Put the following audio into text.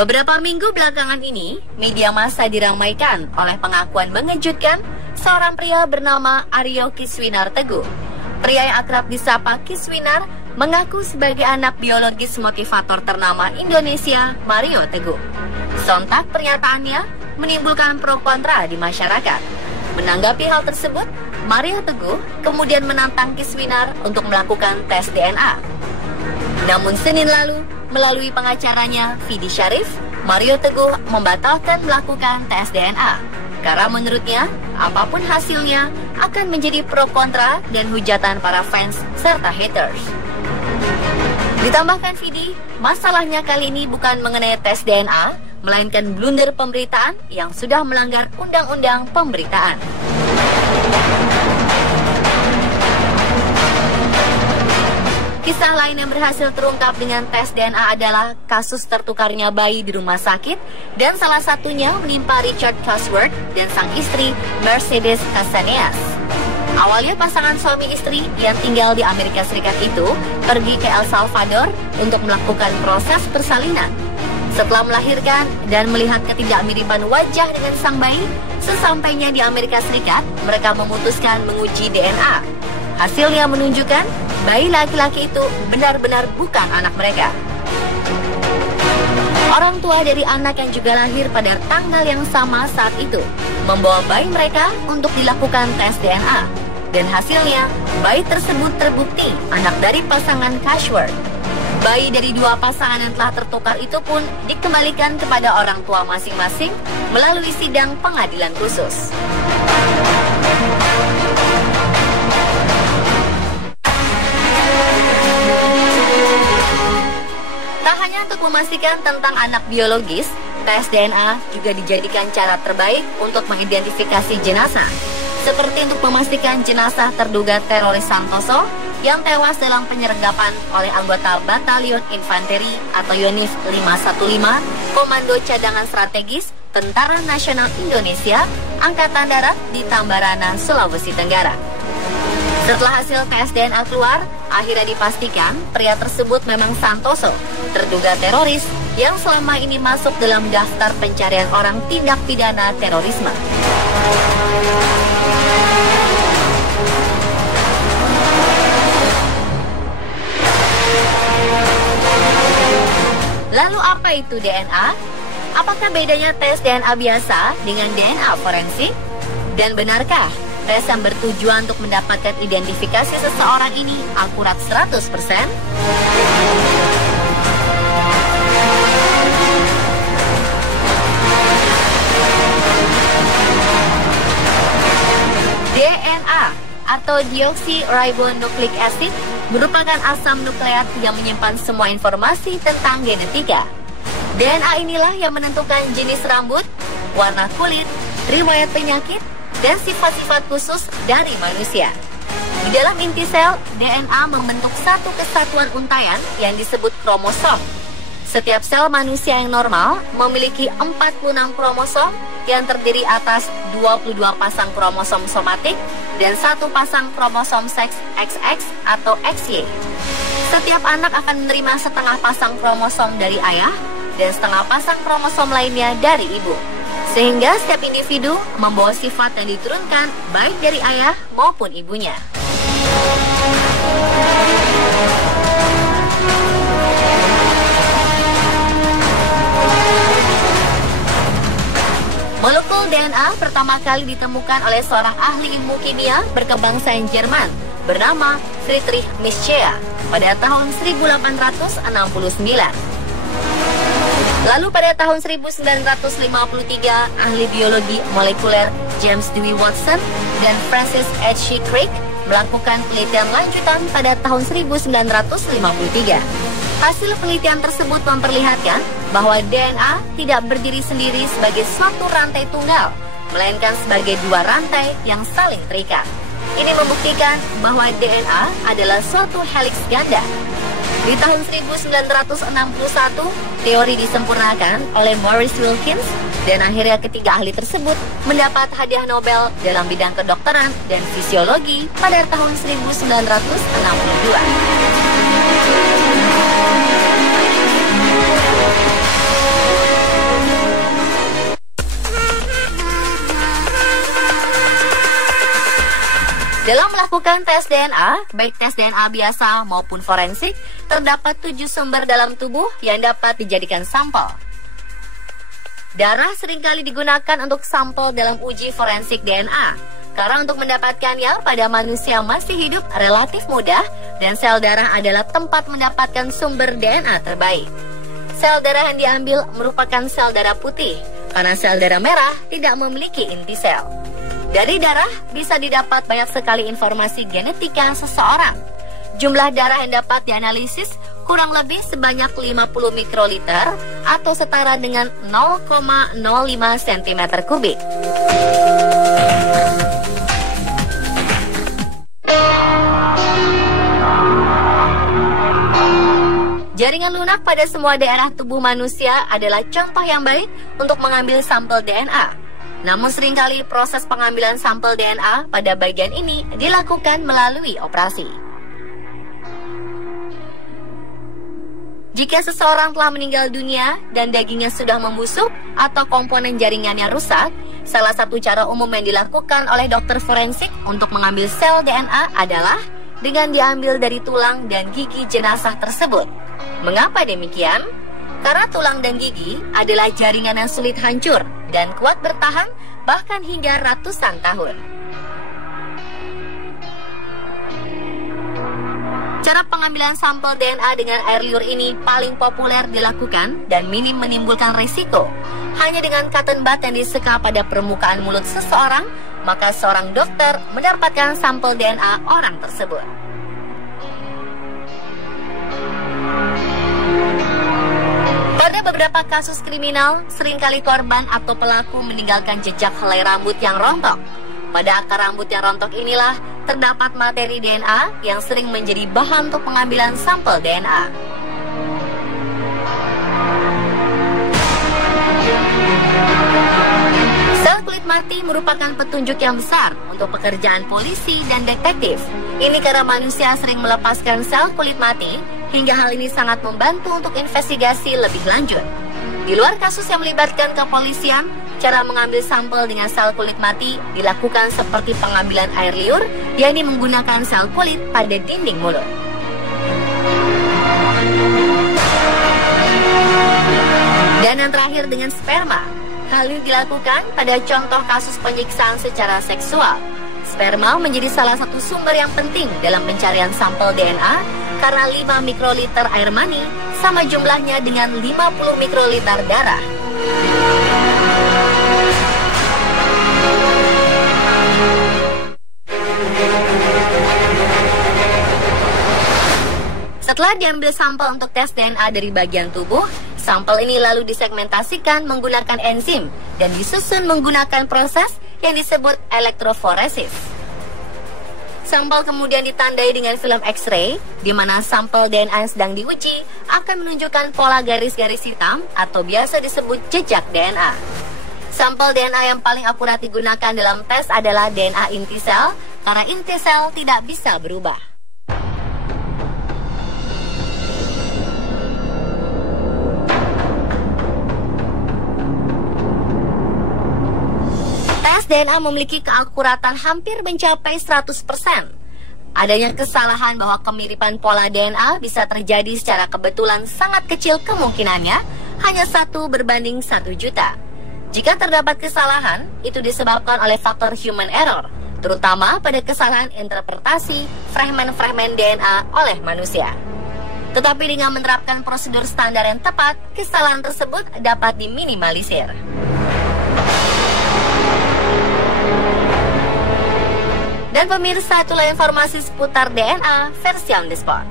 Beberapa minggu belakangan ini, media massa diramaikan oleh pengakuan mengejutkan seorang pria bernama Aryo Kiswinar Teguh. Pria yang akrab disapa Kiswinar mengaku sebagai anak biologis motivator ternama Indonesia, Mario Teguh. Sontak pernyataannya menimbulkan pro kontra di masyarakat. Menanggapi hal tersebut, Mario Teguh kemudian menantang Kiswinar untuk melakukan tes DNA. Namun Senin lalu, melalui pengacaranya, Fidi Syarif, Mario Teguh membatalkan melakukan tes DNA. Karena menurutnya, apapun hasilnya akan menjadi pro kontra dan hujatan para fans serta haters. Ditambahkan Fidi, masalahnya kali ini bukan mengenai tes DNA, melainkan blunder pemberitaan yang sudah melanggar undang-undang pemberitaan. Kisah lain yang berhasil terungkap dengan tes DNA adalah kasus tertukarnya bayi di rumah sakit dan salah satunya menimpa Richard Cosworth dan sang istri Mercedes Casaneas. Awalnya pasangan suami istri yang tinggal di Amerika Serikat itu pergi ke El Salvador untuk melakukan proses persalinan. Setelah melahirkan dan melihat ketidakmiripan wajah dengan sang bayi, sesampainya di Amerika Serikat, mereka memutuskan menguji DNA. Hasilnya menunjukkan bayi laki-laki itu benar-benar bukan anak mereka. Orang tua dari anak yang juga lahir pada tanggal yang sama saat itu membawa bayi mereka untuk dilakukan tes DNA. Dan hasilnya, bayi tersebut terbukti anak dari pasangan Cosworth. Bayi dari dua pasangan yang telah tertukar itu pun dikembalikan kepada orang tua masing-masing melalui sidang pengadilan khusus. Tak hanya untuk memastikan tentang anak biologis, tes DNA juga dijadikan cara terbaik untuk mengidentifikasi jenazah. Seperti untuk memastikan jenazah terduga teroris Santoso yang tewas dalam penyergapan oleh anggota Batalion Infanteri atau Yonif 515, Komando Cadangan Strategis Tentara Nasional Indonesia, Angkatan Darat di Tambarana, Sulawesi Tenggara. Setelah hasil tes DNA keluar, akhirnya dipastikan pria tersebut memang Santoso, terduga teroris yang selama ini masuk dalam daftar pencarian orang tindak pidana terorisme. Lalu apa itu DNA? Apakah bedanya tes DNA biasa dengan DNA forensik? Dan benarkah tes yang bertujuan untuk mendapatkan identifikasi seseorang ini akurat 100%? DNA atau deoksiribonucleic acid merupakan asam nukleat yang menyimpan semua informasi tentang genetika. DNA inilah yang menentukan jenis rambut, warna kulit, riwayat penyakit, dan sifat-sifat khusus dari manusia. Di dalam inti sel, DNA membentuk satu kesatuan untaian yang disebut kromosom. Setiap sel manusia yang normal memiliki 46 kromosom yang terdiri atas 22 pasang kromosom somatik dan satu pasang kromosom seks XX atau XY. Setiap anak akan menerima setengah pasang kromosom dari ayah dan setengah pasang kromosom lainnya dari ibu. Sehingga setiap individu membawa sifat yang diturunkan baik dari ayah maupun ibunya. Molekul DNA pertama kali ditemukan oleh seorang ahli ilmu kimia berkebangsaan Jerman bernama Friedrich Mischea pada tahun 1869. Lalu pada tahun 1953, ahli biologi molekuler James Dewey Watson dan Francis H. Crick melakukan penelitian lanjutan pada tahun 1953. Hasil penelitian tersebut memperlihatkan bahwa DNA tidak berdiri sendiri sebagai suatu rantai tunggal, melainkan sebagai dua rantai yang saling terikat. Ini membuktikan bahwa DNA adalah suatu heliks ganda. Di tahun 1961, teori disempurnakan oleh Maurice Wilkins dan akhirnya ketiga ahli tersebut mendapat hadiah Nobel dalam bidang kedokteran dan fisiologi pada tahun 1962. Dalam melakukan tes DNA, baik tes DNA biasa maupun forensik, terdapat 7 sumber dalam tubuh yang dapat dijadikan sampel. Darah seringkali digunakan untuk sampel dalam uji forensik DNA, karena untuk mendapatkannya pada manusia masih hidup relatif mudah dan sel darah adalah tempat mendapatkan sumber DNA terbaik. Sel darah yang diambil merupakan sel darah putih, karena sel darah merah tidak memiliki inti sel. Dari darah bisa didapat banyak sekali informasi genetika seseorang. Jumlah darah yang dapat dianalisis kurang lebih sebanyak 50 mikroliter atau setara dengan 0,05 cm kubik. Jaringan lunak pada semua daerah tubuh manusia adalah contoh yang baik untuk mengambil sampel DNA. Namun seringkali proses pengambilan sampel DNA pada bagian ini dilakukan melalui operasi. Jika seseorang telah meninggal dunia dan dagingnya sudah membusuk atau komponen jaringannya rusak, salah satu cara umum yang dilakukan oleh dokter forensik untuk mengambil sel DNA adalah dengan diambil dari tulang dan gigi jenazah tersebut. Mengapa demikian? Karena tulang dan gigi adalah jaringan yang sulit hancur dan kuat bertahan bahkan hingga ratusan tahun. Cara pengambilan sampel DNA dengan air liur ini paling populer dilakukan dan minim menimbulkan risiko. Hanya dengan cotton bud yang diseka pada permukaan mulut seseorang, maka seorang dokter mendapatkan sampel DNA orang tersebut. Pada beberapa kasus kriminal, seringkali korban atau pelaku meninggalkan jejak helai rambut yang rontok. Pada akar rambut yang rontok inilah terdapat materi DNA yang sering menjadi bahan untuk pengambilan sampel DNA. Sel kulit mati merupakan petunjuk yang besar untuk pekerjaan polisi dan detektif. Ini karena manusia sering melepaskan sel kulit mati, hingga hal ini sangat membantu untuk investigasi lebih lanjut. Di luar kasus yang melibatkan kepolisian, cara mengambil sampel dengan sel kulit mati dilakukan seperti pengambilan air liur, yakni menggunakan sel kulit pada dinding mulut. Dan yang terakhir dengan sperma. Hal ini dilakukan pada contoh kasus penyiksaan secara seksual. Sperma menjadi salah satu sumber yang penting dalam pencarian sampel DNA karena 5 mikroliter air mani sama jumlahnya dengan 50 mikroliter darah. Setelah diambil sampel untuk tes DNA dari bagian tubuh, sampel ini lalu disegmentasikan menggunakan enzim dan disusun menggunakan proses yang disebut elektroforesis. Sampel kemudian ditandai dengan film X-ray, di mana sampel DNA yang sedang diuji akan menunjukkan pola garis-garis hitam atau biasa disebut jejak DNA. Sampel DNA yang paling akurat digunakan dalam tes adalah DNA inti sel, karena inti sel tidak bisa berubah. Tes DNA memiliki keakuratan hampir mencapai 100%. Adanya kesalahan bahwa kemiripan pola DNA bisa terjadi secara kebetulan sangat kecil kemungkinannya, hanya 1 berbanding 1 juta. Jika terdapat kesalahan, itu disebabkan oleh faktor human error, terutama pada kesalahan interpretasi fragmen-fragmen DNA oleh manusia. Tetapi dengan menerapkan prosedur standar yang tepat, kesalahan tersebut dapat diminimalisir. Dan pemirsa, itulah informasi seputar DNA versi on the spot.